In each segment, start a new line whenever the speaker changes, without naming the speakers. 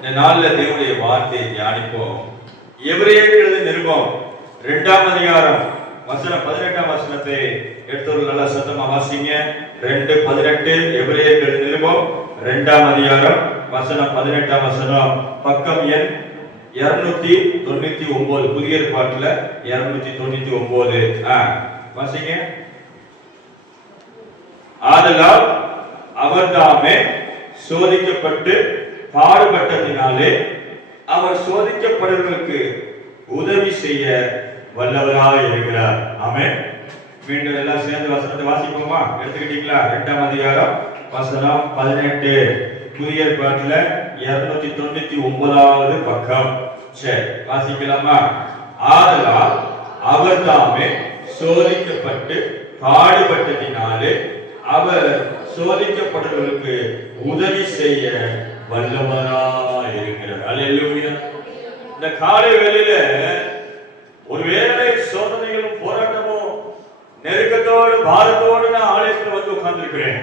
இந்த நாளில் தேவனுடைய வார்த்தையை தியானிப்போம். எவரேயர் எழுதி நிருபம் ரெண்டாம் அதிகாரம் வசனம் பதினெட்டாம் வசனத்தை எடுத்தவர்கள் நல்லா சத்தமா வாசிங்க. ரெண்டு பதினெட்டு எவரேயர் எழுதி நிருபம் ரெண்டாம் அதிகாரம் வசனம் பதினெட்டாம் வசனம். பக்கம் எண் இருநூத்தி தொண்ணூத்தி ஒன்பது புதிய ஏற்பாட்டுல இருநூத்தி தொண்ணூத்தி ஒன்பது வாசிங்க. ஆதலால் அவர்தாமே சோதிக்கப்பட்டு பாடுபட்டதினாலே அவர் சோதிக்கப்படுவதற்கு உதவி செய்ய வல்லவராக இருக்கிறார். ஆமே மீண்டும் எல்லாம் சேர்ந்து வசனத்தை வாசிப்போமா? எடுத்துக்கிட்டீங்களா? இரண்டாம் அதிகாரம் வசனம் பதினெட்டு. புதிய ஏற்பாட்டுல இருநூத்தி தொண்ணூத்தி ஒன்பதாவது பக்கம். சரி வாசிக்கலாமா? ஆதலால் அவர் தாமே சோதிக்கப்பட்டு பாடுபட்டதினாலே அவர் சோதிக்கப்படுவதற்கு உதவி செய்ய வல்லவராய் இருக்கிறார் அல்லேலூயா இந்த காலை வேளையில ஒருவேளை சோதனைகளும் போராட்டமும் நெருக்கத்தோடு பாரத்தோடு நான் ஆலயத்தில் வந்து உட்கார்ந்திருக்கிறேன்.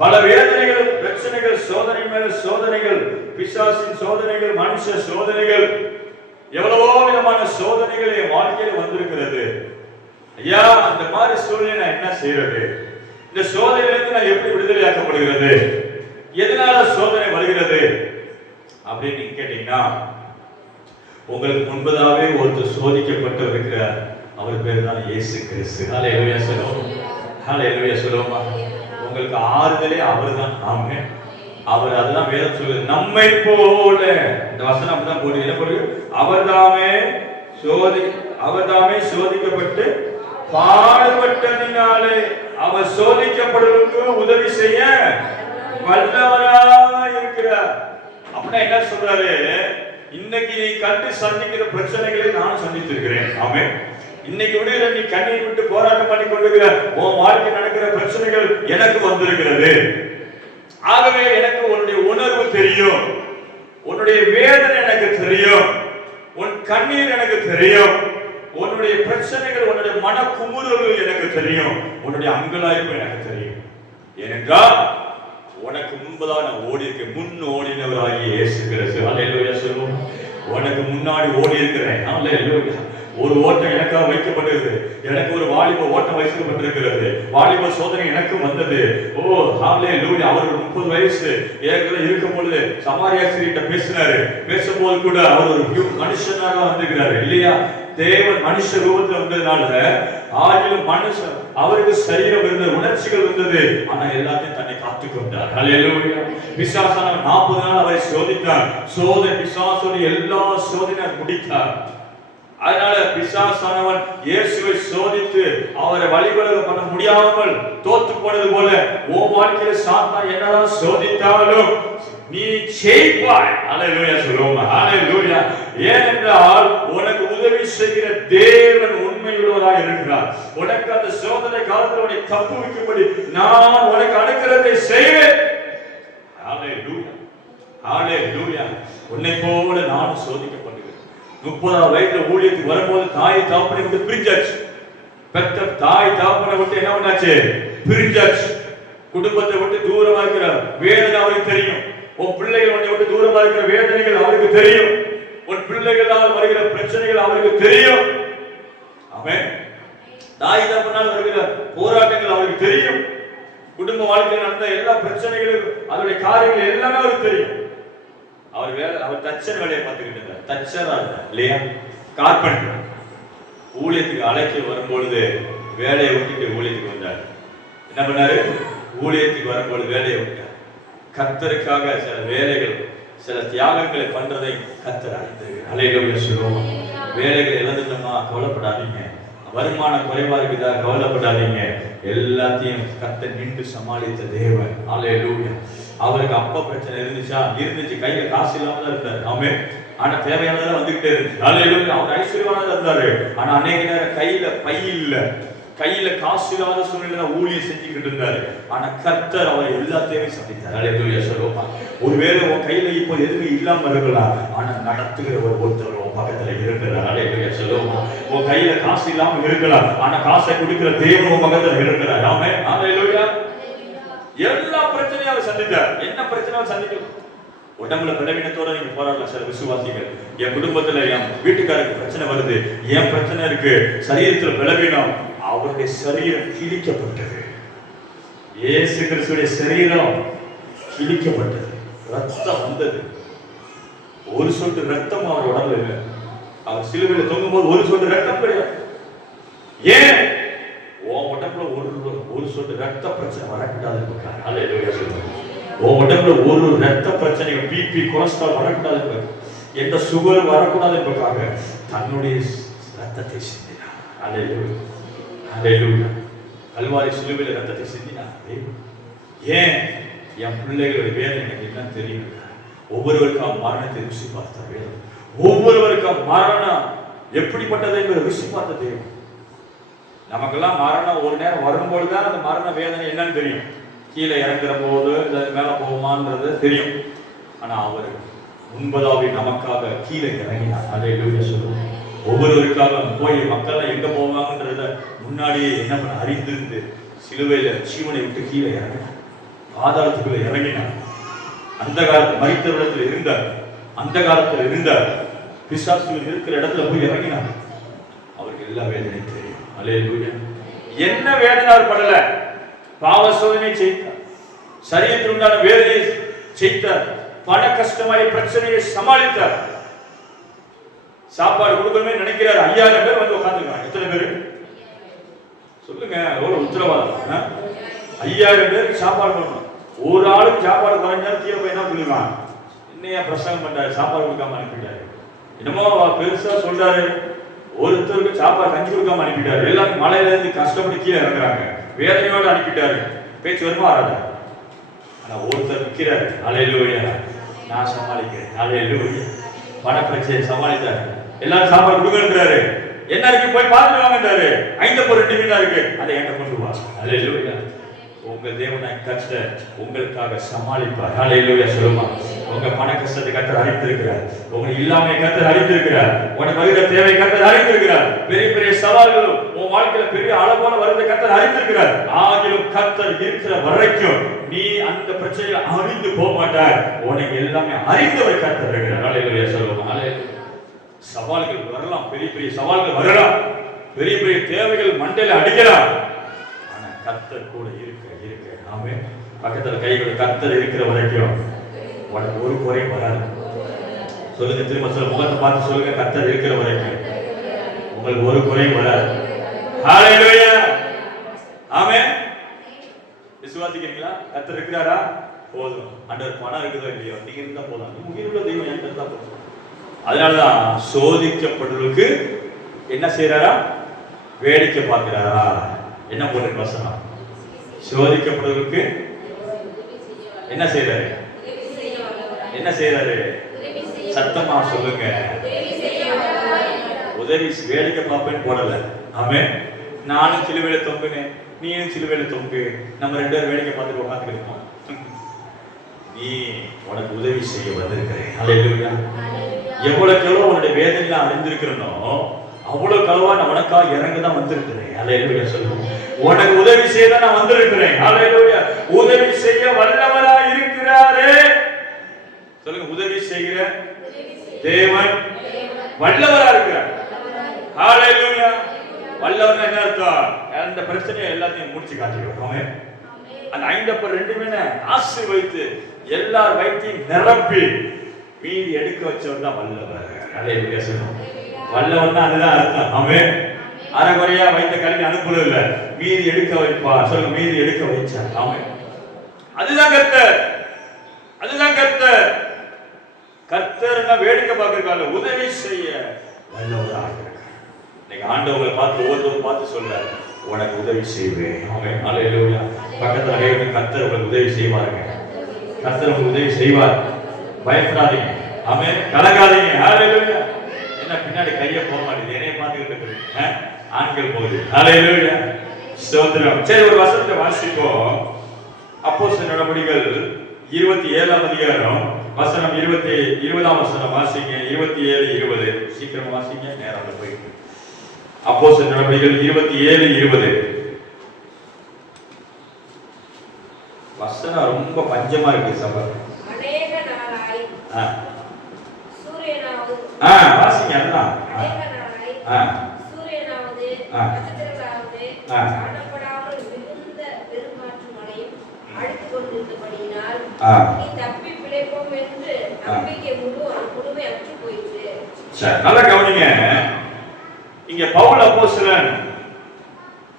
பல வேதனைகள் பிரச்சனைகள் சோதனை மேல சோதனைகள் பிசாசின் சோதனைகள் மனுஷ சோதனைகள் எவ்வளவோ விதமான சோதனைகள் என் வாழ்க்கையில் வந்திருக்கிறது. ஐயா அந்த மாதிரி சூழ்நிலை நான் என்ன செய்யறது இந்த சோதனையிலிருந்து நான் எப்படி விடுதலையாக்கப்படுகிறது? எதனால சோதனை வருகிறது அப்படின்னு நீங்க கேட்டீங்கன்னா உங்களுக்கு முன்பதாவே ஒருத்தர் சோதிக்கப்பட்டு இருக்கிறார் அவர் பேர் தான் இயேசு கிறிஸ்து. ஹalleluya சொல்லுவோம் ஹalleluya சொல்லுவோமா? உங்களுக்கு ஆறுதலே அவர்தான் ஆமே அவர் அதுதான் வேதம் சொல்லுது. நம்மை போல. இந்த வசனம் அப்படிதான் போடுது. என்ன போடுது? அவர்தாமே சோதி அவர்தாமே சோதிக்கப்பட்டு பாடுபட்டதினாலே அவர் சோதிக்கப்படுவதற்கு உதவி செய்ய வல்லவராய் இருக்கிறார். அப்படின்னா என்ன சொல்றாரு? இன்னைக்கு நீ கண்டு சந்திக்கிற பிரச்சனைகளை நானும் சந்தித்திருக்கிறேன். ஆமே இன்னைக்கு விடுகிற நீ கண்ணீர் விட்டு போராட்டம் பண்ணி கொண்டிருக்கிற உன் வாழ்க்கை நடக்கிற பிரச்சனைகள் எனக்கு வந்திருக்கிறது. ஆகவே எனக்கு உன்னுடைய உணர்வு தெரியும். உன்னுடைய வேதனை எனக்கு தெரியும். உன் கண்ணீர் எனக்கு தெரியும். உன்னுடைய பிரச்சனைகள் உன்னுடைய மன குமுறல்கள் எனக்கு தெரியும். உன்னுடைய அங்கலாய்ப்பு எனக்கு தெரியும். ஏனென்றால் உனக்கு முன்பதாக நான் ஓடி இருக்கேன் முன் ஓடினவராகி இயேசு கிறிஸ்து. அல்லேலூயா சொல்லுவோம். உனக்கு முன்னாடி ஓடி இருக்கிறேன் அல்லேலூயா ஒரு ஓட்டம் எனக்காக வைக்கப்பட்டிருக்கிறது எனக்கு ஒரு வாலிப ஓட்டம் வைக்கப்பட்டிருக்கிறது. வாலிப சோதனை எனக்கும் வந்தது. ஓ ஹாலே லூனி அவர் முப்பது வயசு ஏற்கனவே இருக்கும் பொழுது சமாரியாசிரியிட்ட பேசினாரு. பேசும்போது கூட அவர் ஒரு மனுஷனாக வந்திருக்கிறாரு. இல்லையா? தேவன் மனுஷ ரூபத்துல வந்ததுனால ஆகிலும் மனுஷன் அவருக்கு சரீரம் இருந்த உணர்ச்சிகள் இருந்தது. ஆனா எல்லாத்தையும் தன்னை காத்துக் கொண்டார். ஹalleluya. பிசாசான 40 நாள் அவரை சோதித்தார். சோதனை பிசாசோட எல்லா சோதனை முடித்தார். அதனால பிசாசானவன் இயேசுவை சோதித்து அவரை வழிபடுக பண்ண முடியாமல் தோத்து போனது போல ஓ வாழ்க்கையில சாத்தா என்னதான் சோதித்தாலும் நீ செய்வாய் அல்லேலூயா சொல்லுவோம். அல்லேலூயா ஏனென்றால் உனக்கு உதவி செய்கிற தேவன் உண்மையுள்ளவராக இருக்கிறார். உனக்கு அந்த சோதனை காலத்தில் உன்னை தப்பு வைக்கும்படி நான் உனக்கு அனுக்கிறதை செய்வேன். ஹalleluya ஹalleluya உன்னை போல நானும் சோதிக்கப்படுகிறேன் முப்பதாம் வயதுல ஊழியத்துக்கு வரும்போது தாய் தாப்பனை விட்டு பிரிஞ்சாச்சு. பெத்த தாய் தாப்பனை விட்டு என்ன பண்ணாச்சு? பிரிஞ்சாச்சு. குடும்பத்தை விட்டு தூரமா இருக்கிறார் வேதனை அவருக்கு தெரியும். உன் பிள்ளைகள் உன்னை விட்டு தூரமா இருக்கிற வேதனைகள் அவருக்கு தெரியும். உன் பிள்ளைகளால் வருகிற பிரச்சனைகள் அவருக்கு தெரியும். அவன் தாய் தப்பனால் வருகிற போராட்டங்கள் அவருக்கு தெரியும். குடும்ப வாழ்க்கையில் நடந்த எல்லா பிரச்சனைகளும் அதனுடைய காரியங்கள் எல்லாமே அவருக்கு தெரியும். அவர் வேலை அவர் தச்சர் வேலையை பார்த்துக்கிட்டு இருந்தார் தச்சரா இருந்தார் இல்லையா? கார்பெண்டர் ஊழியத்துக்கு அழைக்க வரும்பொழுது வேலையை விட்டுட்டு ஊழியத்துக்கு வந்தார். என்ன பண்ணாரு? ஊழியத்துக்கு வரும்பொழுது வேலையை விட்டார். கத்தருக்காக சில வேலைகள் சில தியாகங்களை பண்றதை கத்தர் அறிந்திருக்கிறார். அலையில சொல்லுவோம் வேலைகளை இழந்துட்டோமா கவலைப்படாதீங்க. வருமானம் குறைவா இருக்குதா கவலைப்படாதீங்க. எல்லாத்தையும் கத்த நின்று சமாளித்த தேவன். அல்லேலூயா அவருக்கு அப்ப பிரச்சனை இருந்துச்சா? இருந்துச்சு. கையில காசு இல்லாம தான் இருந்தாரு. ஆமே ஆனா தேவையானதான் வந்துகிட்டே இருந்துச்சு. அல்லேலூயா அவர் ஐஸ்வர்யமானதான் இருந்தாரு ஆனா அநேக நேரம் கையில பை இல்லை. கையில காசு இல்லாத சூழ்நிலை தான் ஊழியம் செஞ்சுக்கிட்டு இருந்தாரு. ஆனா கர்த்தர் அவர் எல்லாத்தையுமே சந்தித்தார் ஒருவேளை உன் கையில இப்போ எதுவுமே இல்லாம இருக்கலாம். ஆனா நடத்துகிற ஒரு ஒருத்தர் உன் பக்கத்துல இருக்கிறார். சொல்லுவோமா உன் கையில காசு இல்லாம இருக்கலாம். ஆனா காசை கொடுக்கிற தேவன் உன் பக்கத்துல இருக்கிறார். ஆமே எல்லா பிரச்சனையும் அவர் சந்தித்தார். என்ன பிரச்சனை அவர் சந்திக்கல. உடம்புல பலவீனத்தோட நீங்க போராடலாம் சில விசுவாசிகள். என் குடும்பத்துல என் வீட்டுக்காரருக்கு பிரச்சனை வருது. என் பிரச்சனை இருக்கு. சரீரத்துல பலவீனம். அவருடைய சரீரம் கிழிக்கப்பட்டது. இயேசு கிறிஸ்துடைய சரீரம் கிழிக்கப்பட்டது. ரத்தம் வந்தது. ஒரு சொட்டு ரத்தம் அவர் உடம்புல. இல்லை அவர் சிலுவையில் தொங்கும் போது ஒரு சொட்டு ரத்தம் கிடையாது ஏன்? உன் உடம்புல ஒரு ஒரு சொட்டு ரத்த பிரச்சனை வரக்கூடாது உன் உடம்புல ஒரு ரத்த பிரச்சனை பிபி கொலஸ்ட்ரால் வரக்கூடாது எந்த சுகர் வரக்கூடாது என்பதற்காக தன்னுடைய ரத்தத்தை சிந்தினார். அல்லேலூயா கல்வாரி சிலுவையில் ரத்தத்தை சிந்தினார் ஏன் என் பிள்ளைகளுடைய வேதனை எனக்கு என்ன தெரியும் ஒவ்வொருவருக்கும் மரணத்தை ருசி பார்த்த வேதம் ஒவ்வொருவருக்கும் மரணம் எப்படிப்பட்டது என்பதை ருசி பார்த்த தெரியும் நமக்கெல்லாம் மரணம் ஒரு நேரம் வரும்பொழுது தான் அந்த மரண வேதனை என்னன்னு தெரியும். கீழே இறங்குற போது இல்லை மேலே போகுமான்றது தெரியும். ஆனால் அவர் முன்பதாவே நமக்காக கீழே இறங்கினார். அதை எழுதிய சொல்லுவோம் ஒவ்வொருவருக்காக போய் மக்கள்லாம் எங்க போவாங்கன்றத முன்னாடியே என்ன பண்ண அறிந்திருந்து சிலுவையில சீவனை விட்டு கீழே இறங்கினார் பாதாளத்துக்குள்ள இறங்கினார். அந்த காலத்து மறித்தவரிடத்தில் இருந்தார். அந்த காலத்தில் இருந்தார். பிசாசுகள் இருக்கிற இடத்துல போய் இறங்கினார். அவருக்கு எல்லா வேதனையும் தெரியும். அல்லேலூயா என்ன வேதனார் படல? பாவ சோதனை செய்தார். சரீரத்தில் உண்டான வேதனையை செய்தார். பண கஷ்டமாய் பிரச்சனையை சமாளித்தார். சாப்பாடு கொடுக்கணுமே நினைக்கிறார். ஐயாயிரம் பேர் வந்து உட்காந்துருக்காங்க எத்தனை பேர்? சொல்லுங்க. எவ்வளவு உத்தரவாதம்? ஆ? ஐயாயிரம் பேருக்கு சாப்பாடு பண்ணணும் ஒரு ஆளுக்கு சாப்பாடு குறைஞ்சாலும் கீழே போய் என்ன சொல்லுவான் என்னையா பிரசங்கம் பண்றாரு? சாப்பாடு கொடுக்காம அனுப்பிட்டாரு. என்னமோ பெருசா சொல்றாரு. ஒருத்தருக்கு சாப்பாடு கஞ்சி கொடுக்காம அனுப்பிட்டாரு. எல்லாரும் மலையில இருந்து கஷ்டப்பட்டு கீழே இறங்குறாங்க. வேதனையோட அனுப்பிட்டாரு. பேச்சு வருமா வராதா? ஆனா ஒருத்தர் நிற்கிறாரு அலையிலூயா. நான் சமாளிக்கிறேன். அலையிலூயா. பண பிரச்சனையை சமாளித்தாரு. எல்லாரும் சாப்பாடு கொடுங்கன்றாரு. என்ன இருக்கு? போய் பார்த்துட்டு வாங்கன்றாரு. ஐந்து ரெண்டு மீனா இருக்கு. அதை என்கிட்ட கொண்டு வா. அலையிலூயா உங்க தேவனை கஷ்ட உங்களுக்காக சமாளிப்பார். அலையிலூயா சொல்லுமா. உங்க பண கஷ்டத்தை கத்தர் அறிந்திருக்கிறார் உங்க இல்லாமை கத்தர் அறிந்திருக்கிறார் உனக்கு வருகிற தேவை கத்தர் அறிந்திருக்கிறார் பெரிய பெரிய சவால்களும் உன் வாழ்க்கையில பெரிய அளவான வருகிற கத்தர் அறிந்திருக்கிறார் ஆகிலும் கத்தர் இருக்கிற வரைக்கும் நீ அந்த பிரச்சனையில அறிந்து போக மாட்டார் உனக்கு எல்லாமே அறிந்தவர் கத்தர் இருக்கிறார். அலையிலூயா சொல்லுவோம் அலையிலூயா சவால்கள் வரலாம் பெரிய பெரிய சவால்கள் வரலாம். பெரிய பெரிய தேவைகள் மண்டையில் அடிக்கலாம். ஆனா கத்தர் கூட இருக்க இருக்க. நாமே பக்கத்துல கைகள் கத்தர் இருக்கிற வரைக்கும் உனக்கு ஒரு குறையும் வராது. சொல்லுங்க திரும்ப சொல்ல முகத்தை பார்த்து சொல்லுங்க. கத்தர் இருக்கிற வரைக்கும் உங்களுக்கு ஒரு குறையும் வராது. ஆமே விசுவாசிக்கிறீங்களா? கத்தர் இருக்கிறாரா? போதும். அண்டர் பணம் இருக்குதோ இல்லையோ? நீங்க இருந்தா போதும். உயிருள்ள தெய்வம் என்கிட்ட இருந்தா போதும். அதனாலதான் சோதிக்கப்படுவதற்கு என்ன செய்யறாரா? வேடிக்கை பார்க்கிறாரா? என்ன போட்டு வசனம்? சோதிக்கப்படுவதற்கு என்ன செய்யறாரு? என்ன செய்யறாரு? சத்தமா சொல்லுங்க. உதவி வேடிக்கை பார்ப்பேன்னு போடல. ஆமே நானும் சிலுவையில தொங்குனேன். நீயும் சிலுவையில தொங்கு. நம்ம ரெண்டு பேரும் வேடிக்கை பார்த்துட்டு உட்காந்துக்கிருக்கோம் நீ உனக்கு உதவி செய்ய வந்திருக்கிறேன். அல்லேலூயா எவ்வளவு கலவா உன்னுடைய வேதனையில அறிந்திருக்கிறனோ அவ்வளவு கலவா நான் உனக்கா இறங்க தான் வந்திருக்கிறேன். அல்லேலூயா சொல்லுவோம். உனக்கு உதவி செய்ய தான் நான் வந்திருக்கிறேன். அல்லேலூயா உதவி செய்ய வல்லவரா இருக்கிறாரே. சொல்லுங்க உதவி செய்கிற தேவன் வல்லவரா இருக்கிறார். ஹalleluya. வல்லவர்னா என்ன அர்த்தம்? அந்த பிரச்சனையை எல்லாத்தையும் முடிச்சு காட்டிடுவோம் அந்த ஐந்தப்ப ரெண்டுமே வைத்து எல்லார் வயிற்றையும் நிரப்பி மீதி எடுக்க வச்சவன் தான் வல்லவர் அலைய பேசணும்? வல்லவன் தான் அதுதான் அர்த்தம். அவன் அரைகுறையா வைத்த கல்வி அனுப்புறது இல்ல. மீதி எடுக்க வைப்பா. சொல்லுங்க மீதி எடுக்க வைச்சார். அவன் அதுதான் கர்த்தர். அதுதான் கர்த்தர். கர்த்தர்னா வேடிக்கை பார்க்கறதுக்காக உதவி செய்ய வல்லவராக இன்னைக்கு ஆண்டவங்களை பார்த்து ஒவ்வொருத்தரும் பார்த்து சொல்ல உனக்கு உதவி செய்வேன். அவன் அலையிலூயா பக்கத்தில் கைவிட்டு கர்த்தர் உங்களுக்கு உதவி செய்வாருங்க. கர்த்தர் உங்களுக்கு உதவி செய்வார். பயப்படாதீங்க. அவன் கலகாதீங்க ஹalleluya என்ன பின்னாடி கைய போக மாட்டேங்குது. என்னைய பார்த்துக்கிட்டு ஆண்கள் போகுது. ஹalleluya ஸ்தோத்திரம். சரி ஒரு வசனத்தை வாசிப்போம். அப்போஸ்தலர் நடவடிக்கைகள் இருபத்தி ஏழாம் அதிகாரம் வசனம் இருபத்தி இருபதாம் வசனம் வாசிங்க. இருபத்தி ஏழு இருபது. சீக்கிரம் வாசிங்க நேரம் போயிட்டு அப்போஸ்தலர் நடவடிக்கைகள் இருபத்தி ஏழு இருபது. வசனம் ரொம்ப பஞ்சமா இருக்கு சபை ஆ. வாசிங்க அதுதான் ஆ. ஆ. ஆ. நல்லா கவனிங்க. இங்க பவுல் அப்போஸ்தலன்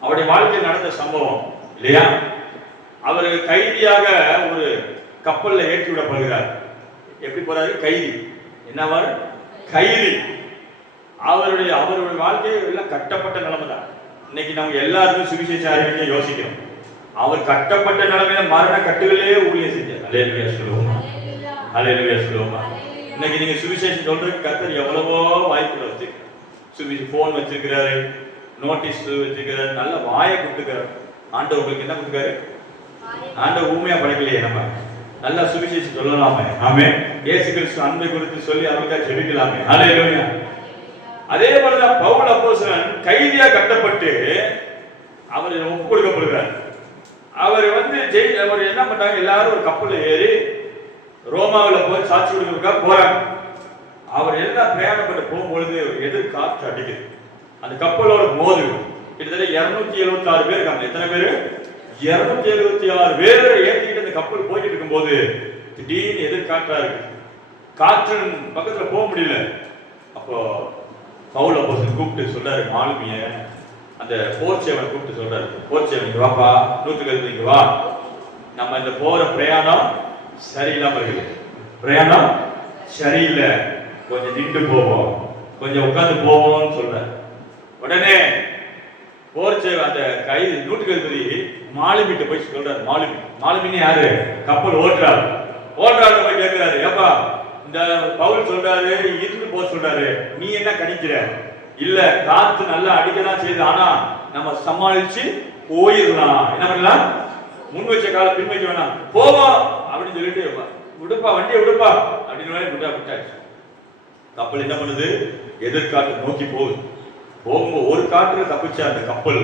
அவருடைய வாழ்க்கையில் நடந்த சம்பவம் இல்லையா? அவர் கைதியாக ஒரு கப்பல்ல ஏற்றி விடப்படுகிறார். எப்படி போறாரு? கைதி என்னவர் கைதி அவருடைய அவருடைய வாழ்க்கையை எல்லாம் கட்டப்பட்ட நிலைமை தான் இன்னைக்கு நம்ம எல்லாருமே சுவிசேஷ அறிவிக்க யோசிக்கிறோம். அவர் கட்டப்பட்ட நிலைமையில மரண கட்டுகளே ஊழியம் செஞ்சார். அலேலுயா சொல்லுவோமா? அலேலுயா சொல்லுவோமா? இன்னைக்கு நீங்க சுவிசேஷம் சொல்றதுக்கு கத்தர் எவ்வளவோ வாய்ப்புகள் வச்சிருக்காரு. சுவி போன் வச்சிருக்கிறாரு நோட்டீஸ் வச்சிருக்கிறாரு நல்ல வாயை கொடுத்துக்கிறார். ஆண்டவர் உங்களுக்கு என்ன கொடுக்காரு ஆண்டவர் ஊமையா படைக்கலையே நம்ம. நல்லா சுவிசேஷம் சொல்லலாமே. ஆமே இயேசு கிறிஸ்து அன்பை குறித்து சொல்லி அவருக்காக ஜெபிக்கலாமே அல்லேலூயா அதே போலதான் பவுல் அப்போஸ்தலன் கைதியா கட்டப்பட்டு அவர் ஒப்பு கொடுக்கப்படுகிறார். அவர் வந்து ஜெயில் அவர் என்ன பண்றாங்க? எல்லாரும் ஒரு கப்பல்ல ஏறி ரோமாவுல போய் சாட்சி கொடுக்கறதுக்காக போறாங்க. அவர் எல்லாம் பிரயாணம் பண்ணி போகும்பொழுது எதிர் காற்று அடிக்குது. அந்த கப்பலோட மோது கிட்டத்தட்ட இருநூத்தி எழுபத்தி ஆறு பேர் இருக்காங்க. எத்தனை பேரு? இருநூத்தி எழுபத்தி ஆறு பேரை அந்த கப்பல் போய்கிட்டு இருக்கும்போது திடீர்னு எதிர்காற்றா இருக்கு காற்று பக்கத்தில் போக முடியல. அப்போ பவுல் அப்போ கூப்பிட்டு சொல்றாரு மாலுமிய அந்த போர்ச்சேவன் கூப்பிட்டு சொல்றாரு போர்ச்சேவன் இங்க வாப்பா நூற்றுக்கு இங்க வா. நம்ம இந்த போற பிரயாணம் சரியில்லாம இருக்குது. பிரயாணம் சரியில்லை. கொஞ்சம் நின்று போவோம். கொஞ்சம் உட்காந்து போவோம்னு சொல்ற உடனே போர் அந்த கை நூற்றுக்கு மாலுமிட்ட போய் சொல்றாரு மாலுமி. மாலுமின்னு யாரு? கப்பல் ஓட்டுறாரு. ஓட்டுறாரு போய் கேட்கிறாரு ஏப்பா இந்த பவுல் சொல்றாரு இருந்து போக சொல்றாரு. நீ என்ன கணிக்கிற? இல்ல காத்து நல்லா அடிக்கதான் செய்யுது. ஆனா நம்ம சமாளிச்சு போயிடலாம். என்ன பண்ணலாம் முன் வச்ச கால பின் வைக்க வேணாம். போவோம் அப்படின்னு சொல்லிட்டு விடுப்பா வண்டியை விடுப்பா அப்படின்னு விட்டா விட்டாச்சு. கப்பல் என்ன பண்ணுது? எதிர்காட்டு நோக்கி போகுது. போகும்போது ஒரு காற்றுல தப்பிச்ச அந்த கப்பல்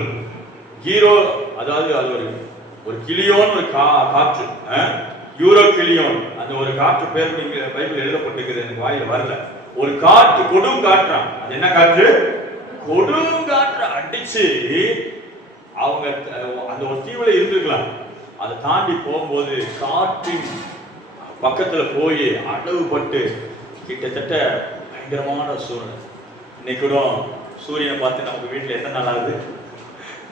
ஹீரோ அதாவது அது ஒரு ஒரு கிளியோன் ஒரு கா காற்று யூரோ கிளியோன். அந்த ஒரு காற்று பேர் இங்க பைபிள் எழுதப்பட்டிருக்கிறது எனக்கு வாயில வரல. ஒரு காற்று கொடும் காற்றான் அது என்ன காற்று? கொடும் காற்று. அடிச்சு அவங்க அந்த ஒரு தீவுல இருந்திருக்கலாம். அதை தாண்டி போகும்போது காற்றின் பக்கத்துல போய் அளவுபட்டு கிட்டத்தட்ட பயங்கரமான சூழ்நிலை. இன்னைக்கு கூட சூரியனை பார்த்து நமக்கு வீட்டுல எத்தனை நாள் ஆகுது?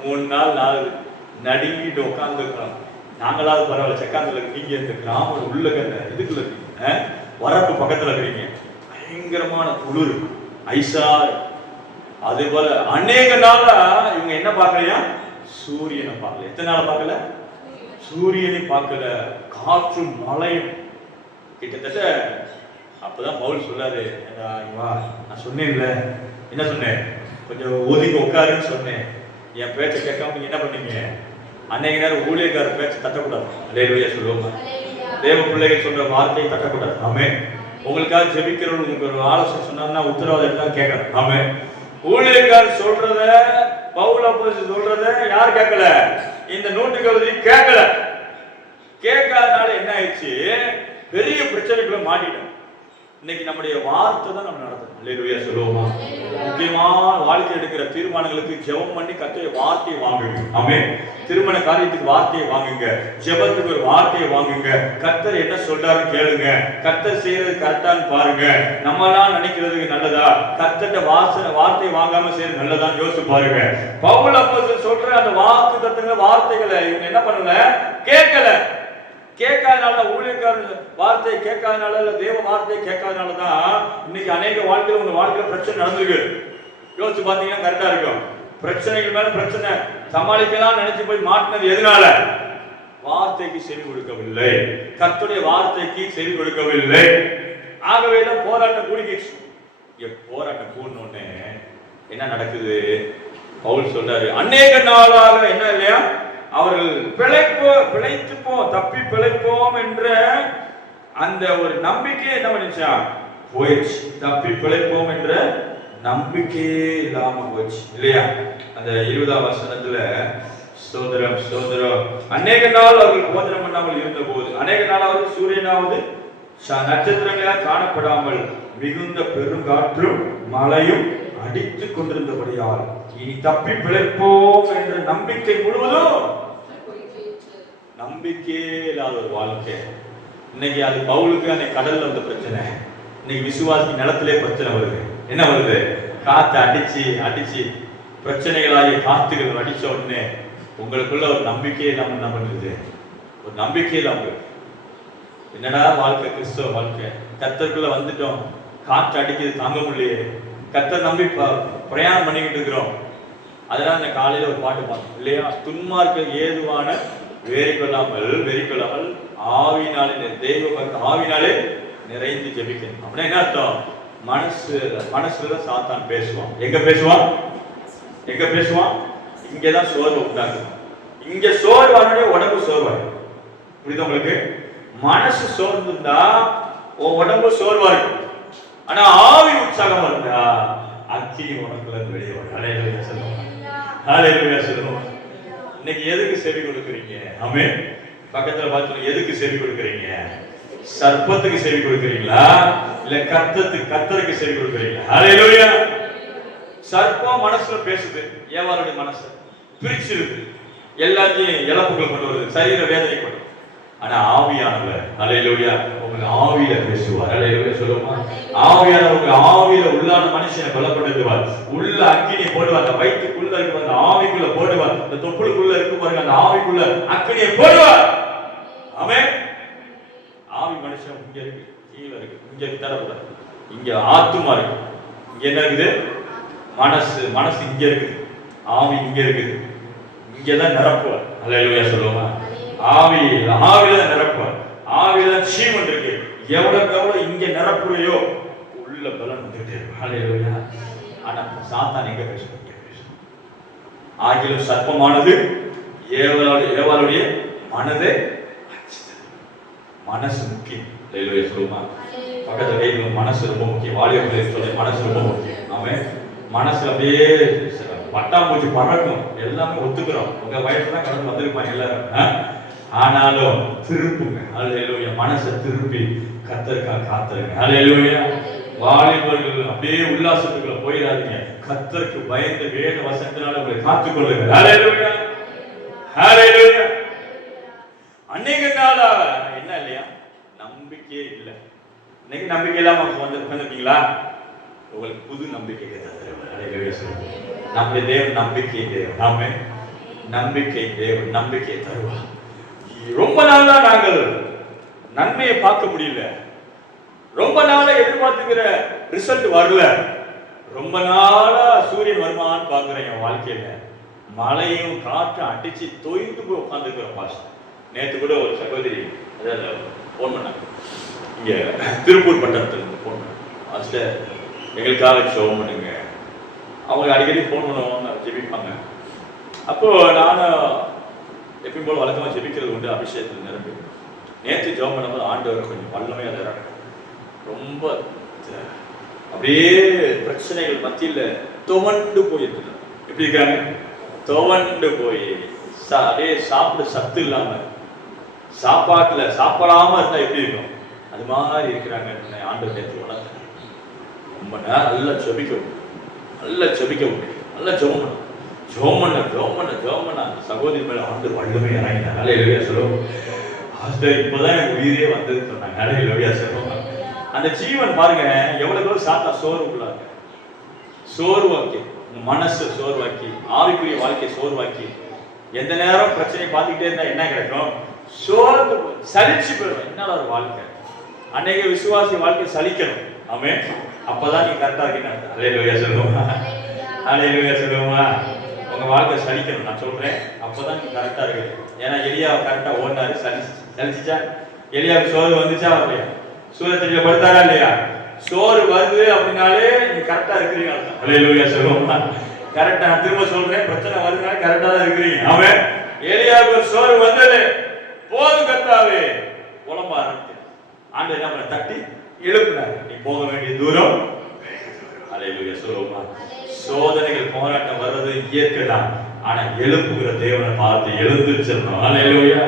மூணு நாள் நாலு நடுங்கிட்டு உட்காந்துருக்கிறோம் நாங்களாவது பரவாயில்ல செக்காந்தில் இருக்கீங்க இந்த கிராமம் உள்ள இதுக்குள்ள இருக்கீங்க வரப்பு பக்கத்துல இருக்கிறீங்க. பயங்கரமான குளிர். ஐசா. அதே போல அநேக நாள இவங்க என்ன பார்க்கலையா? சூரியனை பார்க்கல. எத்தனை நாள் பார்க்கல? சூரியனை பார்க்கல. காற்றும் மழையும். கிட்டத்தட்ட அப்பதான் பவுல் சொல்லாரு வா நான் சொன்னேன்ல. என்ன சொன்னேன்? கொஞ்சம் ஒதுங்கி உட்காருன்னு சொன்னேன். என் பேச்சை கேட்காம நீங்க என்ன பண்ணீங்க? அன்னைக்கு நேரம் ஊழியக்கார பேச்சு தட்டக்கூடாது. லேலுயா சொல்லுவோம். தேவ பிள்ளைகள் சொல்ற வார்த்தையை தட்டக்கூடாது. ஆமே உங்களுக்காக ஜெபிக்கிறவங்க உங்களுக்கு ஒரு ஆலோசனை சொன்னாங்கன்னா உத்தரவாதம் எடுத்தா கேட்கணும் ஆமே ஊழியக்கார் சொல்றத பவுல புரிஞ்சு சொல்றத யார் கேட்கல? இந்த நூற்றுக்கவதி கேட்கல. கேட்காதனால என்ன ஆயிடுச்சு? பெரிய பிரச்சனைக்குள்ள மாட்டிட்டோம் இன்னைக்கு நம்முடைய வார்த்தை தான் நம்ம நடத்தணும். அல்லேலூயா சொல்லுவோமா? முக்கியமான வாழ்க்கை எடுக்கிற தீர்மானங்களுக்கு ஜெபம் பண்ணி கத்தைய வார்த்தையை வாங்குங்க. ஆமே திருமண காரியத்துக்கு வார்த்தையை வாங்குங்க. ஜெபத்துக்கு ஒரு வார்த்தையை வாங்குங்க. கத்தர் என்ன சொல்றாரு கேளுங்க. கத்தர் செய்யறது கரெக்டான்னு பாருங்க. நம்மலாம் நினைக்கிறதுக்கு நல்லதா? கத்தட்ட வாசனை வார்த்தையை வாங்காம செய்யறது நல்லதான்னு யோசிச்சு பாருங்க. பவுல் அப்போ சொல்ற அந்த வாக்கு தத்துங்க வார்த்தைகளை இவங்க என்ன பண்ணல? கேட்கல. கேட்காதனால ஊழியக்காரர் வார்த்தையை கேட்காதனால இல்ல தேவ வார்த்தையை கேட்காதனால தான் இன்னைக்கு அநேக வாழ்க்கையில் உங்க வாழ்க்கையில பிரச்சனை நடந்திருக்கு. யோசிச்சு பார்த்தீங்கன்னா கரெக்டா இருக்கும். பிரச்சனைகள் மேல பிரச்சனை. சமாளிக்கலாம் நினைச்சு போய் மாட்டினது எதனால? வார்த்தைக்கு செவி கொடுக்கவில்லை. கத்துடைய வார்த்தைக்கு செவி கொடுக்கவில்லை. ஆகவே தான் போராட்டம் கூடிக்கிச்சு. போராட்டம் கூடனோடனே என்ன நடக்குது? பவுல் சொல்றாரு அநேக நாளாக என்ன இல்லையா? அவர்கள் பிழைப்போ பிழைத்துப்போம் தப்பி பிழைப்போம் என்ற அந்த ஒரு நம்பிக்கை என்ன பண்ணிச்சா போயிடுச்சு. தப்பி பிழைப்போம் என்ற நம்பிக்கையே இல்லாம போச்சு இல்லையா? அந்த இருபதாம் வசனத்துல ஸ்தோத்திரம் ஸ்தோத்திரம். அநேக நாள் அவர்கள் உபதிரம் பண்ணாமல் இருந்த போது அநேக நாளாவது சூரியனாவது ச- நட்சத்திரங்களால் காணப்படாமல் மிகுந்த பெருங்காற்றும் மழையும் அடித்து கொண்டிருந்தபடியால் இனி தப்பி பிழைப்போம் என்ற நம்பிக்கை முழுவதும் நம்பிக்கையே இல்லாத ஒரு வாழ்க்கை. இன்னைக்கு அது பவுலுக்கு அன்னைக்கு கடல்ல வந்த பிரச்சனை. இன்னைக்கு விசுவாசி நிலத்திலே பிரச்சனை வருது. என்ன வருது? காத்து அடிச்சு அடிச்சு பிரச்சனைகளாகிய காத்துகள் அடிச்ச உடனே உங்களுக்குள்ள ஒரு நம்பிக்கையே இல்லாம என்ன பண்ணுது? ஒரு நம்பிக்கையில் அவங்களுக்கு என்னடா வாழ்க்கை கிறிஸ்தவ வாழ்க்கை? கத்தருக்குள்ள வந்துட்டோம். காற்று அடிக்கிறது தாங்க முடியலையே. கத்தர் நம்பி ப- பிரயாணம் பண்ணிக்கிட்டு இருக்கிறோம். அதெல்லாம் இந்த காலையில ஒரு பாட்டு பார்த்தோம் இல்லையா? துன்மார்க்க ஏதுவான வேறி கொள்ளாமல் வெறி கொள்ளாமல் ஆவினாலே தெய்வ பக்கம் ஆவினாலே நிறைந்து ஜெபிக்கணும். அப்படின்னா என்ன அர்த்தம்? மனசு மனசுல சாத்தான் பேசுவான். எங்க பேசுவான்? எங்க பேசுவான்? இங்கதான் சோர்வு உண்டாகும் இங்க சோர்வானே உடம்பு சோர்வாய் புரியுது உங்களுக்கு? மனசு சோர்ந்துருந்தா உன் உடம்பு சோர்வா இருக்கும் ஆனா ஆவி உற்சாகமா இருந்தா அக்கினி உனக்குல வெளியே வரும். அலையில சொல்லுவோம். அலையில இன்னைக்கு எதுக்கு செவி கொடுக்குறீங்க? ஆமே பக்கத்துல பார்த்து எதுக்கு செவி கொடுக்குறீங்க? சர்ப்பத்துக்கு செவி கொடுக்குறீங்களா? இல்ல கத்தத்துக்கு கத்தருக்கு செவி கொடுக்குறீங்களா? அலையிலூயா சர்ப்பம் மனசுல பேசுது. ஏவாளுடைய மனசு. பிரிச்சிருக்கு எல்லாத்தையும் இழப்புகள் கொண்டு வருது. சரீர வேதனை கொண்டு ஆனா ஆவியானவர் அலையிலோயா உங்க ஆவியில பேசுவார். அலையிலோயா சொல்லுமா ஆவியானவர் உங்க ஆவியில உள்ளான மனுஷனை பலப்படுத்துவார். உள்ள அக்கினி போடுவார். அந்த வயிற்றுக்குள்ள இருக்கும் அந்த ஆவிக்குள்ள போடுவார். இந்த தொப்புளுக்குள்ள இருக்கும் பாருங்க அந்த ஆவிக்குள்ள அக்கினியை போடுவார். ஆமென் ஆவி மனுஷன் இங்க இருக்கு. கீழே இருக்கு. இங்க தரப்பட இங்க ஆத்துமா இருக்கு. இங்க என்ன இருக்குது? மனசு. மனசு இங்க இருக்குது. ஆவி இங்க இருக்குது. இங்கதான் நிரப்புவார். அல்லையா சொல்லுவோமா? ஆவி ஆவில நிரப்புவார். ஆவில சீமன் இருக்கு. எவ்வளவுக்கு எவ்வளவு இங்க நிரப்புறையோ உள்ள பலன் வந்துட்டே இருக்கும். அல்லையா ஆனா சாத்தான் எங்க பேசுவோம் ஆகிலும் சர்ப்பமானது ஏவலோட ஏவாளுடைய மனதை மனசு முக்கியம். லேலுயா சொல்லுமா? பக்கத்துல கையில மனசு ரொம்ப முக்கியம். வாலிபர்களே சொல்லி மனசு ரொம்ப முக்கியம். அவன் மனசுல அப்படியே பட்டாம்பூச்சி பறக்கும். எல்லாமே ஒத்துக்கிறோம். உங்க வயசுல தான் கடந்து வந்திருப்பாங்க எல்லாரும். ஆனாலும் திருப்புங்க. அலையிலுயா மனசை திருப்பி கத்தருக்கா காத்துருங்க. அலையிலுயா வாலிபர்கள் அப்படியே உல்லாசத்துக்குள்ள போயிடாதீங்க. கத்தருக்கு பயந்து வேத வசத்தினால உங்களை காத்துக்கொள்ளுங்க. அலையிலுயா ஹalleluya. அநேக நாளா என்ன இல்லையா? நம்பிக்கையே இல்லை. இன்னைக்கு நம்பிக்கை இல்லாம வந்து உட்காந்துருக்கீங்களா உங்களுக்கு புது நம்பிக்கை நம்முடைய தேவன் நம்பிக்கை தேவன். நாமே நம்பிக்கை தேவன் நம்பிக்கை தருவா. ரொம்ப நாளா நாங்கள் நன்மையை பார்க்க முடியல. ரொம்ப நாளா எதிர்பார்த்துக்கிற ரிசல்ட் வரல. ரொம்ப நாளா சூரியன் வருமான்னு பாக்குறேன் என் வாழ்க்கையில மழையும் காற்றும் அடிச்சு தொய்ந்து போய் உட்காந்துருக்கிற பாஸ்டர் நேற்று கூட ஒரு சகோதரி அதாவது ஃபோன் பண்ணாங்க. இங்கே திருப்பூர் பட்டணத்துலேருந்து ஃபோன் பண்ணாங்க. பாஸ்டர் எங்களுக்காக ஷோம் பண்ணுங்க. அவங்க அடிக்கடி ஃபோன் பண்ணுவாங்க ஜெபிப்பாங்க. அப்போது நானும் எப்பயும் போல் வழக்கமாக ஜெபிக்கிறது உண்டு அபிஷேகத்தில் நிரம்பி. நேற்று ஜோம் பண்ணும்போது ஆண்டவர் கொஞ்சம் வல்லமையாக தராங்க ரொம்ப அப்படியே பிரச்சனைகள் மத்தியில் துவண்டு போயிருக்கிறாங்க எப்படி இருக்காங்க? துவண்டு போய் சா- அப்படியே சாப்பிட சத்து இல்லாமல் சாப்பாட்டில் சாப்பிடாம இருந்தால் எப்படி இருக்கும்? அது மாதிரி இருக்கிறாங்க ஆண்டவர் நேற்று உணர்ந்தேன் ரொம்ப நேரம் நல்லா ஜெபிக்க நல்லா ஜெபிக்க நல்லா ஜெபம் ஜோமண்ண ஜெபம் பண்ண ஜெபம் பண்ண ஜெபம் பண்ண. அந்த சகோதரி மேலே வந்து வல்லமே இறங்கினாங்க நல்ல இல்லையா சொல்லுவோம் ஆஸ்டர் இப்போதான் எனக்கு உயிரே வந்ததுன்னு சொன்னாங்க. நல்ல இல்லையா சொல்லுவோம் அந்த ஜீவன் பாருங்க எவ்வளவு தூரம் சாத்தா சோர்வுக்குள்ளாங்க சோர்வாக்கி மனசு சோர்வாக்கி ஆவிக்குரிய வாழ்க்கையை சோர்வாக்கி எந்த நேரம் பிரச்சனையை பார்த்துக்கிட்டே இருந்தால் என்ன கிடைக்கும்? சோர்ந்து போய் சலிச்சு போயிடும் என்னடா ஒரு வாழ்க்கை? அன்னைக்கு விசுவாசி வாழ்க்கை சலிக்கணும். ஆமே அப்பதான் நீ கரெக்டா இருக்கீங்க அலையிலுயா சொல்லுவோமா? அலையிலுயா சொல்லுவோமா? உங்க வாழ்க்கை சலிக்கணும். நான் சொல்றேன். அப்பதான் நீ கரெக்டா இருக்கு ஏன்னா எலியா கரெக்டா ஓடினாரு. சலி சலிச்சுச்சா? எலியாவுக்கு சோறு வந்துச்சா வரலையா சூரத்தில் படுத்தாரா இல்லையா? சோறு வருது அப்படின்னாலே நீ கரெக்டா இருக்கிறீங்க அலையிலுயா சொல்லுவோமா? கரெக்டா நான் திரும்ப சொல்றேன். பிரச்சனை வருதுனால கரெக்டா தான் இருக்கிறீங்க. அவன் எலியாவுக்கு சோறு வந்தது. போதும் கத்தாவே. புலம்ப ஆரம்பிச்சு ஆண்டு நம்மளை தட்டி எழுப்பினார். நீ போக வேண்டிய தூரம். அலையிலுயா சொல்லுவோமா? சோதனைகள் போராட்டம் வர்றது இயற்கை தான். ஆனா எழுப்புகிற தேவனை பார்த்து எழுந்துச்சிடணும் அல்லேலூயா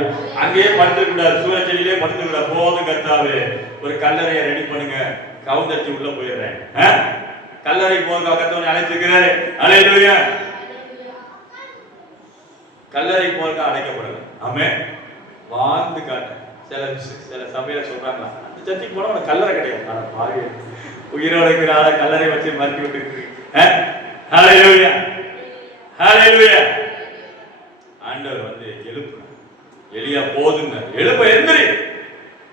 அங்கேயே படுத்துக்க கூடாது சூரச்செடியிலே படுத்துக்க போதும் கத்தாவே. ஒரு கல்லறையை ரெடி பண்ணுங்க. கவுந்தடிச்சு உள்ள போயிடுறேன். கல்லறை கல்லறைக்கு போக கத்தவனை அழைச்சிருக்கிறாரு அல்லேலூயா கல்லறைக்கு போக அழைக்கப்படுங்க. ஆமே வாழ்ந்து காட்டு சில சில சமையல சொல்றாங்களா? அந்த சர்ச்சைக்கு போனா உனக்கு கல்லறை கிடையாது. ஆனா பாரு உயிரோட இருக்கிற ஆளை கல்லறை வச்சு மறுத்தி விட்டு இருக்கு ஆண்டவர் வந்து எழுப்புனார். எளியா போதுங்க எழுப்ப எந்திரி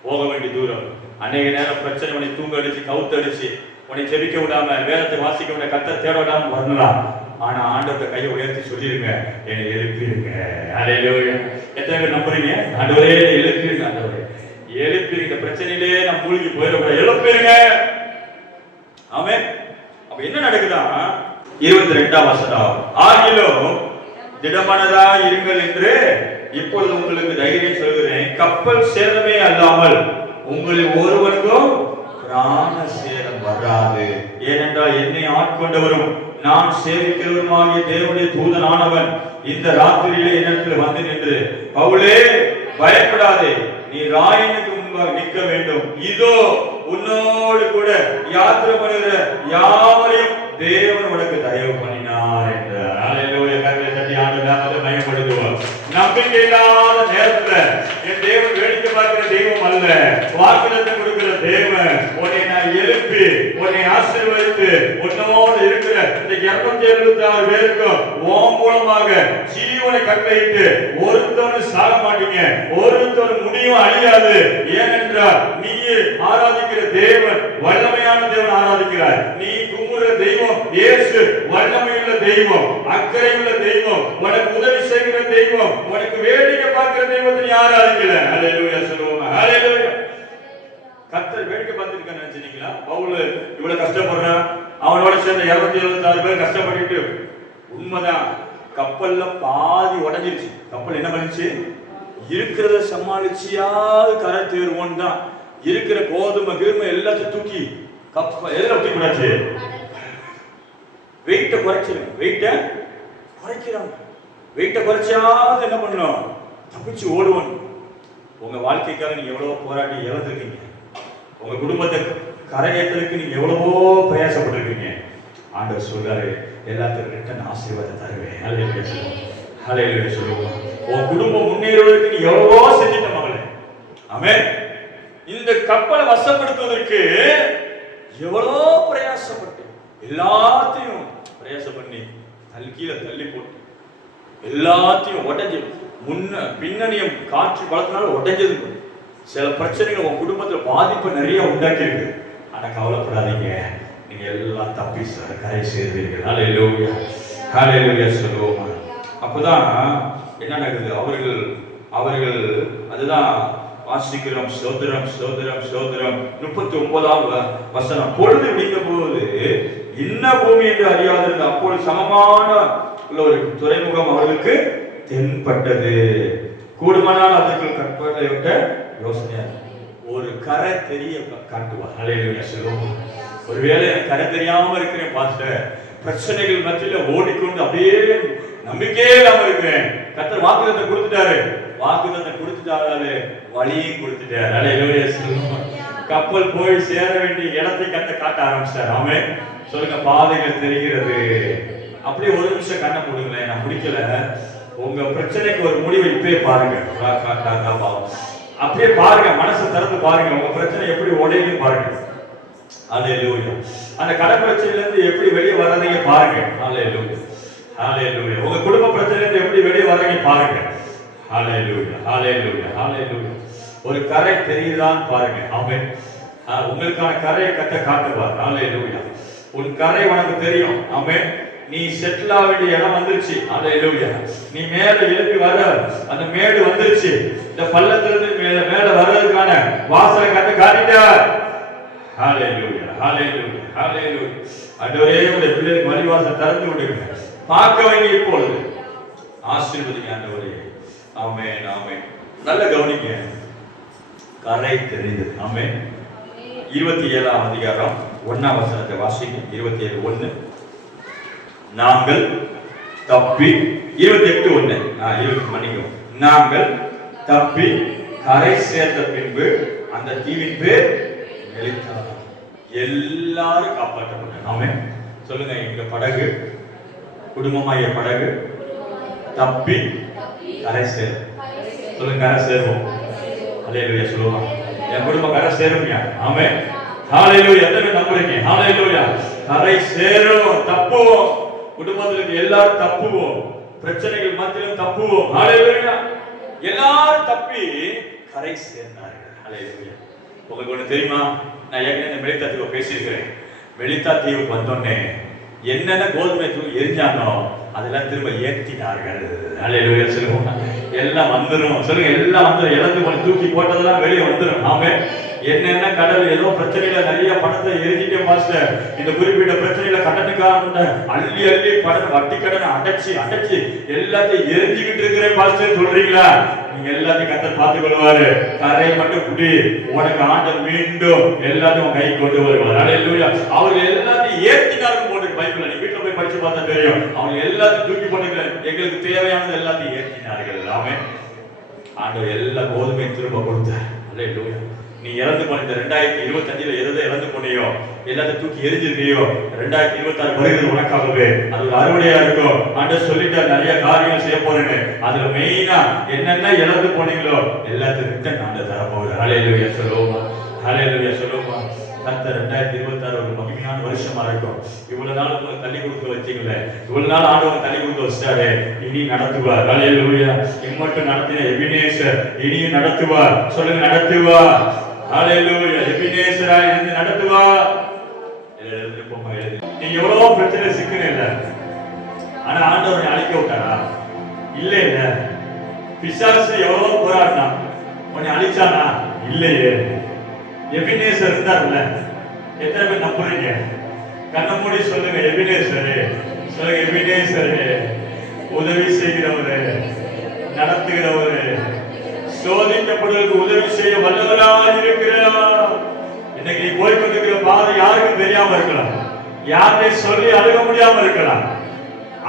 போக வேண்டிய தூரம். அநேக நேரம் பிரச்சனை உன்னை தூங்க அடிச்சு கவுத்து அடிச்சு உன்னை செபிக்க விடாம வேதத்தை வாசிக்க விட கத்த தேட விடாம வரலாம் ஆனா ஆண்டவத்தை கையை உயர்த்தி சொல்லிருங்க. என்னை எழுப்பிடுங்க ஹalleluya எத்தனை பேர் நம்புறீங்க? ஆண்டவரே எழுப்பிடுங்க ஆண்டவரே. எழுப்பிடுங்க இந்த பிரச்சனையிலே நான் மூழ்கி போயிடக்கூடாது. எழுப்பிடுங்க ஆமே அப்ப என்ன நடக்குதா? இருபத்தி ரெண்டாம் வசனம். ஆகிலும் திடமானதா இருங்கள் என்று இப்பொழுது உங்களுக்கு தைரியம் சொல்கிறேன். கப்பல் சேதமே அல்லாமல் உங்களில் ஒருவனுக்கும் பிராண சேதம் வராது. ஏனென்றால் என்னை ஆட்கொண்டவரும் நான் சேவிக்கிறவருமாகிய தேவனுடைய தூதனானவன் இந்த ராத்திரியிலே என்னிடத்தில் வந்து நின்று பவுலே பயப்படாதே நீ ராயனுக்கு முன்பாக நிற்க வேண்டும். இதோ உன்னோடு கூட யாத்திரை பண்ணுகிற யாவரையும் தேவன் உனக்கு தயவு பண்ணினார் என்றார். ஹalleluya கர்த்தரை தட்டி ஆண்டு நாமத்தை நம்பிக்கை இல்லாத நேரத்துல என் தேவன் வேடிக்கை பார்க்கிற தெய்வம் அல்ல. வாக்குதத்தை கொடுக்கிற தேவன். உன்னை நான் எழுப்பி உன்னை ஆசீர்வதித்து உன்னோடு இருக்கிற இந்த இருநூத்தி எழுபத்தி ஆறு பேருக்கும் ஓம் மூலமாக ஜீவனை கட்டளையிட்டு ஒருத்தவனும் சாக மாட்டீங்க. ஒருத்தவன் முடியும் அழியாது. ஏனென்றால் நீ ஆராதிக்கிற தேவன் வல்லமையான தேவன் ஆராதிக்கிறார். நீ குமுற தெய்வம் இயேசு வல்லமையுள்ள தெய்வம் அக்கறையுள்ள தெய்வம் உனக்கு உதவி செய்கிற தெய்வம் உனக்கு வேடிக்கை பார்க்கிற தெய்வத்தை நீ ஆராதிக்கல. ஹalleluya சொல்லுவோம்? ஹalleluya. கத்தர் வேடிக்கை பார்த்திருக்க நினைச்சீங்களா? பவுல் இவ்வளவு கஷ்டப்படுறான். அவனோட சேர்ந்த இருநூத்தி எழுபத்தி ஆறு பேர் கஷ்டப்பட்டுட்டு உண்மைதான் கப்பல்ல பாதி உடஞ்சிருச்சு. கப்பல் என்ன பண்ணிச்சு? இருக்கிறத சமாளிச்சியாவது கரை தேர்வோன்னு தான். இருக்கிற கோதுமை கீர்மை எல்லாத்தையும் தூக்கி கப்பல் எதில் தூக்கி விடாச்சு வெயிட்டை குறைச்சிருங்க வெயிட்டை குறைக்கிறாங்க வெயிட்டை குறைச்சாவது என்ன பண்ணணும்? தப்பிச்சு ஓடுவோம் உங்க வாழ்க்கைக்காக நீங்க எவ்வளவு போராட்டி இழந்திருக்கீங்க. உங்க குடும்பத்தை கரையேற்றதுக்கு நீங்க எவ்வளவோ பிரயாசப்பட்டிருக்கீங்க. ஆண்டவர் சொல்றாரு எல்லாத்துக்கும் ரிட்டன் ஆசீர்வாதம் தருவேன். ஹalleluya சொல்லுவோம் ஹalleluya சொல்லுவோம் உன் குடும்பம் முன்னேறுவதற்கு நீ எவ்வளவோ செஞ்சிட்ட மகளே. ஆமே இந்த கப்பலை வசப்படுத்துவதற்கு எவ்வளோ பிரயாசப்பட்டு எல்லாத்தையும் பிரயாசம் பண்ணி தள்ளி கீழே தள்ளி போட்டு எல்லாத்தையும் உடைஞ்சு முன்ன பின்னணியும் காற்று பழத்தினால உடஞ்சது சில பிரச்சனைகள் உங்க குடும்பத்துல பாதிப்பு நிறைய உண்டாக்கி இருக்கு ஆனா கவலைப்படாதீங்க. நீங்க எல்லாம் தப்பி ச- கரை சேர்வீர்கள். ஹalleluya சொல்லுவோம். அப்போதான் என்ன நடக்குது? அவர்கள் அவர்கள் அதுதான் வாசிக்கிறோம் சோதரம் சோதரம் சோதரம் முப்பத்தி ஒன்பதாம் வசனம். பொழுது விடிந்த போது இன்ன பூமி என்று அறியாதிருந்த அப்போது சமமான உள்ள ஒரு துறைமுகம் அவர்களுக்கு தென்பட்டது. கூடுமானால் அதற்கு கற்பனை விட்ட யோசனையா ஒரு கரை தெரிய காட்டுவா அலையில சொல்லுவோம் ஒருவேளை எனக்கு கரை தெரியாம இருக்கிறேன் பாஸ்டர். பிரச்சனைகள் மத்தியில ஓடிக்கொண்டு அப்படியே நம்பிக்கையே இல்லாம இருக்கிறேன். கத்தர் வாக்குதத்தை கொடுத்துட்டாரு. வாக்குதத்தை கொடுத்துட்டாரு வழியும் கொடுத்துட்டாரு. அலையில சொல்லுவோம் கப்பல் போய் சேர வேண்டிய இடத்தை கத்த காட்ட ஆரம்பிச்சார். ஆமே சொல்லுங்க பாதைகள் தெரிகிறது. அப்படியே ஒரு நிமிஷம் கண்ணை போடுங்களேன் நான் முடிக்கல. உங்க பிரச்சனைக்கு ஒரு முடிவை இப்பே பாருங்க. ரா, பா. அப்படியே பாருங்க மனசை திறந்து பாருங்க. உங்க பிரச்சனை எப்படி உடையுது பாருங்க. அல்லேலூயா அந்த கடன் பிரச்சனையில இருந்து எப்படி வெளியே வர்றதைங்க பாருங்க. அல்லேலூயா அல்லேலூயா உங்க குடும்ப பிரச்சனையில இருந்து எப்படி வெளியே வர்றீங்க பாருங்க. அல்லேலூயா அல்லேலூயா அல்லேலூயா ஒரு கரை தெரியுதான்னு பாருங்க. அவன் உங்களுக்கான கரையை கத்த காட்டுவார். அல்லேலூயா உன் கரை உனக்கு தெரியும். அவன் நீ செட்டில் ஆக வேண்டிய இடம் வந்துருச்சு. அந்த எழுவியா நீ மேல எழுப்பி வர. அந்த மேடு வந்துருச்சு. இந்த பள்ளத்துல இருந்து மேல மேல வர்றதுக்கான வாசலை கத்த ஹாலே ஹalleluya ஹalleluya ஹalleluya ஆண்டவரே உடைய பிள்ளைக்கு வழிவாசல் திறந்து விடுங்க. பார்க்க வேண்டிய இப்பொழுது ஆசீர்வதிங்க ஆண்டவரே. ஆமே ஆமே நல்ல கவனிங்க. கரை தெரிந்தது ஆமே இருபத்தி ஏழாம் அதிகாரம் ஒன்னாம் வசனத்தை வாசிங்க. இருபத்தி ஏழு ஒன்று நாங்கள் தப்பி இருபத்தி எட்டு ஒண்ணு மன்னிக்கும் நாங்கள் தப்பி கரை சேர்ந்த பின்பு அந்த தீவின் பேர் மெலித்தா எல்லாரும் காப்பாற்றப்பட்டாங்க ஆமே. சொல்லுங்க எங்க படகு? குடும்பமாய படகு? தப்பி கரை சேர் சொல்லுங்க கரை சேருவோம். அலையலுயா சொல்லுவோம். என் குடும்பம் கரை சேரும்யா ஆமே. ஹalleluya. எத்தனை நம்புறீங்க ஹalleluya. கரை சேரும் தப்புவோம். குடும்பத்தில் எல்லாரும் தப்புவோம். பிரச்சனைகள் மத்தியிலும் தப்புவோம். எல்லாரும் தப்பி கரை சேர்ந்தார்கள். உங்களுக்கு ஒண்ணு தெரியுமா? நான் ஏற்கனவே இந்த மெலித்தா தீவு பேசியிருக்கிறேன். மெலித்தா தீவு வந்தோடனே என்னென்ன கோதுமை தூள் எரிஞ்சானோ அதெல்லாம் திரும்ப ஏற்றினார்கள் அலையிலுயா சொல்லுவோம் எல்லாம் வந்துடும் சொல்லுங்க. எல்லாம் வந்துடும் இழந்து கொண்டு தூக்கி போட்டதெல்லாம் வெளியே வந்துடும் ஆமே என்னென்ன கடல் ஏதோ பிரச்சனையில நிறைய பணத்தை எரிஞ்சிட்டே மாஸ்டர். இந்த குறிப்பிட்ட பிரச்சனையில கடனுக்காக அள்ளி அள்ளி படம் வட்டி கடனை அடைச்சி அடைச்சி எல்லாத்தையும் எரிஞ்சுக்கிட்டு இருக்கிறேன் பாஸ்டர் சொல்றீங்களா? நீங்க எல்லாத்தையும் கத்தர் பார்த்து கொள்வாரு. கரையை மட்டும் குடி. உனக்கு ஆண்டர் மீண்டும் எல்லாத்தையும் உன் கை கொண்டு வருவார். அவர் எல்லாத்தையும் ஏத்தினாருன்னு போட்டு பைபிள் நீ வீட்டுல போய் படிச்சு பார்த்தா தெரியும். அவங்க எல்லாத்தையும் தூக்கி போட்டு எங்களுக்கு தேவையானது எல்லாத்தையும் ஏற்றினார்கள் எல்லாமே ஆண்டவர் எல்லா கோதுமையும் திரும்ப கொடுத்தார். அல்லேலூயா நீ இறந்து போன இந்த ரெண்டாயிரத்தி இருபத்தஞ்சில் எதை இறந்து போனியோ எல்லாத்தையும் தூக்கி எரிஞ்சிருக்கியோ ரெண்டாயிரத்தி இருபத்தாறு வருகிறது உனக்காகவே. அது ஒரு அறுவடையா இருக்கும். ஆண்டவர் சொல்லிட்டா நிறைய காரியம் செய்ய போறேன்னு. அதுல மெயினா என்னென்ன இழந்து போனீங்களோ எல்லாத்தையும் ரிட்டன் ஆண்டு தர சொல்லுவோமா? ஹalleluya சொல்லுவோமா? கத்த ரெண்டாயிரத்தி இருபத்தாறு ஒரு மகிமையான வருஷமா இருக்கும். இவ்வளவு நாள் உங்களை தள்ளி கொடுக்க வச்சீங்களே. இவ்வளவு நாள் ஆண்டவங்க தள்ளி கொடுக்க வச்சிட்டாரு. இனி நடத்துவார். ஹalleluya இம்மட்டும் நடத்தின எபினேசர் இனியும் நடத்துவார். சொல்லுங்க நடத்துவார். ஹalleluya எபினேசரா இருந்து நடத்துவார் எழுது போமா எழுது நீங்க எவ்வளவோ பிரச்சனை சிக்கன இல்ல. ஆனா ஆண்டவரை அழிக்க விட்டாரா? இல்ல இல்ல. பிசாசு எவ்வளவோ போராடினான் உன்னை அழிச்சானா? இல்லையே. எபினேசர் இருந்தார்ல எத்தனை பேர் நம்புறீங்க? கண்ண மூடி சொல்லுங்க எபினேசரு. சொல்லுங்க எபினேசரு. உதவி செய்கிறவரு நடத்துகிறவரு. சோதிக்கப்படுவதற்கு உதவி செய்ய வல்லவராக இருக்கிறார். இன்னைக்கு நீ போய் கொண்டிருக்கிற பாதை யாருக்கும் தெரியாம இருக்கலாம். யாருமே சொல்லி அழுக முடியாம இருக்கலாம்.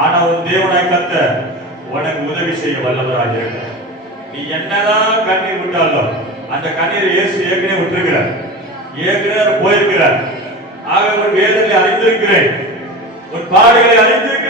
ஆனா உன் தேவனாய் கத்த உனக்கு உதவி செய்ய வல்லவராக இருக்கிறார். நீ என்னதான் கண்ணீர் விட்டாலும் அந்த கண்ணீர் இயேசு ஏற்கனவே விட்டுருக்கிறார். ஏற்கனவே போயிருக்கிறார். ஆக உன் வேதனை அறிந்திருக்கிறேன். உன் பாடுகளை அறிந்திருக்கிறேன்.